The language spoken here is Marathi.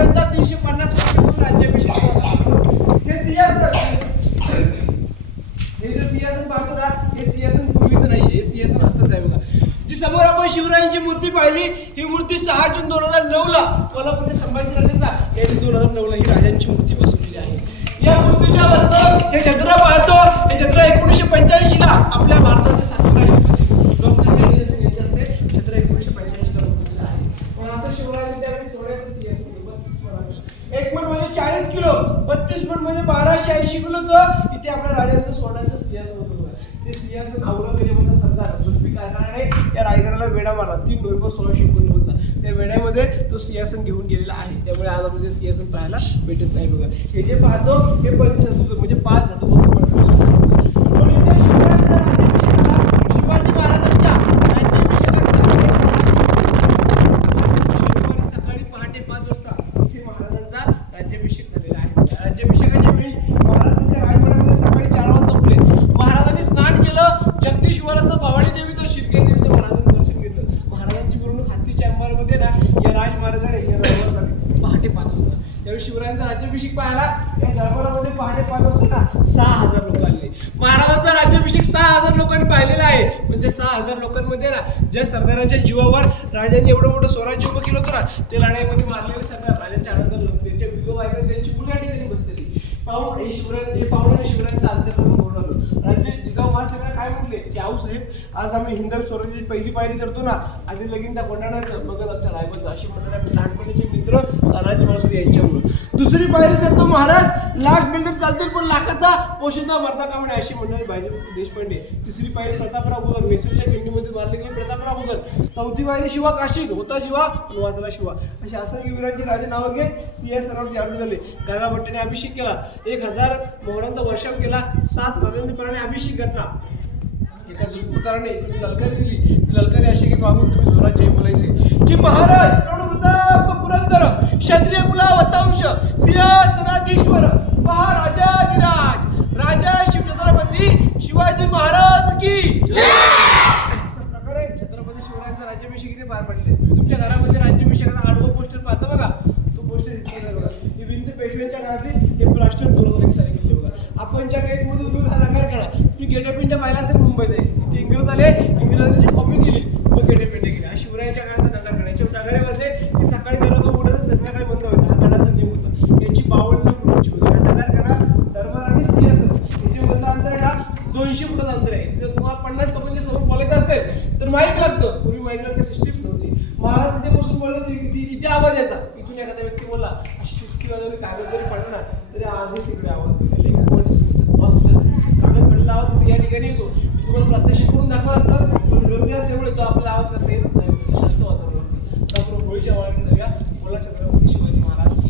रायगडचा तीनशे पन्नास वर्षापूर्वी राज्याभिषेक झाला. हे सिंहासन. हे जे सिंहासन पाहतो ना हे सिंहासन पूर्वीचं नाही हे सिंहासन आताच आहे बघा. जी समोर आपण शिवरायांची मूर्ती पाहिली ही मूर्ती सहा जून दोन हजार नऊला कोल्हापूरच्या संभाजी राजेंना यांनी दोन हजार नऊला ही राजांची मूर्ती बसवलेली आहे. या मूर्तीच्या वरचं हे छत्र पाहतो. हे छत्र एकोणीसशे पंच्याऐंशी ला आपल्या भारताचे सातबाई डॉक्टर जयदेव सिंग यांचे हस्ते छत्र एकोणीसशे पंच्याऐंशी ला बसवलेलं आहे पण असं शिवरायांनी त्यावेळी सोन्याचं सिंहासन होतं, बत्तीस मणाचं. एक मण म्हणजे चाळीस किलो बत्तीस मण म्हणजे बाराशे ऐंशी किलोचं इथे आपल्या राजाचं सोन्याचं सिंहासन होतं ते सिंहासन औरंगजेबाचा सरदार जुल्फिकार खानाने या रायगडाला वेढा मारला तीन नोव्हेंबर सोळाशे एकोणनव्वदला. त्या वेड्यामध्ये तो सिंहासन घेऊन गेलेला आहे. त्यामुळे आज आपल्याला सिंहासन पाहायला भेटत नाही बघा. हे जे पाहतो हे पंच म्हणजे पाच धातू पण इथे शिवरायांच्या राज्याभिषेकाला शिवाजी महाराजांच्या राज्याभिषेकाच्या शनिवारी सकाळी पहाटे पाच वाजता हे महाराजांचा राज्याभिषेक झालेला आहे राज्याभिषेकाच्या वेळी महाराजांच्या राजवाड्यामध्ये सकाळी चार वाजता उठले महाराजांनी स्नान केलं जगदीश भवानी देवीचं शिरके देवीचं महाराजांनी दर्शन घेतलं. महाराजांची पूर्ण हत्तीच्या अंबारमध्ये ना या राज महाराजांनी पहाटे पाच वाजता. त्यावेळी शिवरायांचा राज्याभिषेक पाहायला या दरबारामध्ये पहाटे पाच वाजता ना सहा हजार लोक आले. महाराजांचा राज्याभिषेक सहा हजार लोकांनी पाहिलेला आहे. पण त्या सहा हजार लोकांमध्ये ना ज्या सरदारांच्या जीवावर राजांनी एवढं मोठं स्वराज्य उभं केलं होतं ना ते लढाईमध्ये मारलेले सरदार राजांच्या आनंदाला लोक त्यांच्या विधवा बायका त्यांची मुलं ठिकाणी बसलेली. पाहून हे शिवराय हे पाहून आणि शिवरायांचं अंत्यकरण राजे जिजाऊ महासाहेबांना काय म्हटले? की आऊ साहेब आज आम्ही हिंदवी स्वराज्याची पहिली पायरी चढतो ना आधी लगीन त्या कोंडाण्याचं मगच आमच्या रायबाचं अशी म्हणणारे आपले लहानपणीचे मित्र राजे माळसुरी यांच्या दुसरी पायरी देतो महाराज लाख बिल्डर चालतील पण लाखाचा पोषणा भरता का म्हणे? अशी म्हणणारी भाजप देशपांडे. तिसरी पायरी प्रतापराव गुजर. मेसरीच्या खिंडीमध्ये मारले गेले प्रतापराव गुजर. चौथी पायरी शिवा काशीद. होता जीवा पण वाचला शिवा. अशी असंख्य वीरांची राजे नावं घेत सिंहासनावरती आरूढ झाले. गागा अभिषेक केला. एक हजार मोहरांचा वर्षाव केला. सात नद्यांच्यापणाने अभिषेक घातला. एका जुलपुताराने ललकारी दिली. ती ललकारी अशी की मागून तुम्ही जोरात जय बोलायचे. की महाराज प्रताप पुरंदर. क्षत्रिय कुला वतांश सिंहासनाधीश्वर महाराजाधिराज राजा शिवछत्रपती शिवाजी महाराज की प्रकारे छत्रपती शिवरायांचा राज्याभिषेक इथे पार पडले. तुम्ही तुमच्या घरामध्ये राज्याभिषेकाचा आडवं पोस्टर पाहता बघा. तो पोस्टर इथे बघा. ही भिंत पेशव्यांच्या काळातली हे प्लास्टर दोन एक साली केले बघा. आपण ज्या काही मध्ये उभे करा. तुम्ही गेट ऑफ इंडिया पाहिला असेल मुंबईत. इथे इंग्रज आले. इंग्रजांची कॉपी मंदिर आहे तिथे तुम्हाला पन्नास लोकांचे समोर बोलायचं असेल तर माईक लागतं. पूर्वी माईक लागते सिस्टीम नव्हती. महाराज तिथे बसून बोलला इथे आवाज यायचा. इथून एखादा व्यक्ती बोलला अशी चुचकी वाजवली कागद जरी पडणार तरी आजही तिकडे आवाज कागद पडलेला आवाज या ठिकाणी येतो. तुम्हाला प्रत्यक्ष करून दाखवा असतात पण गंभीर असल्यामुळे तो आपला आवाज करता येत नाही. शांत वातावरणावरती. होळीच्या वाळणी झाल्या बोला छत्रपती शिवाजी महाराज की.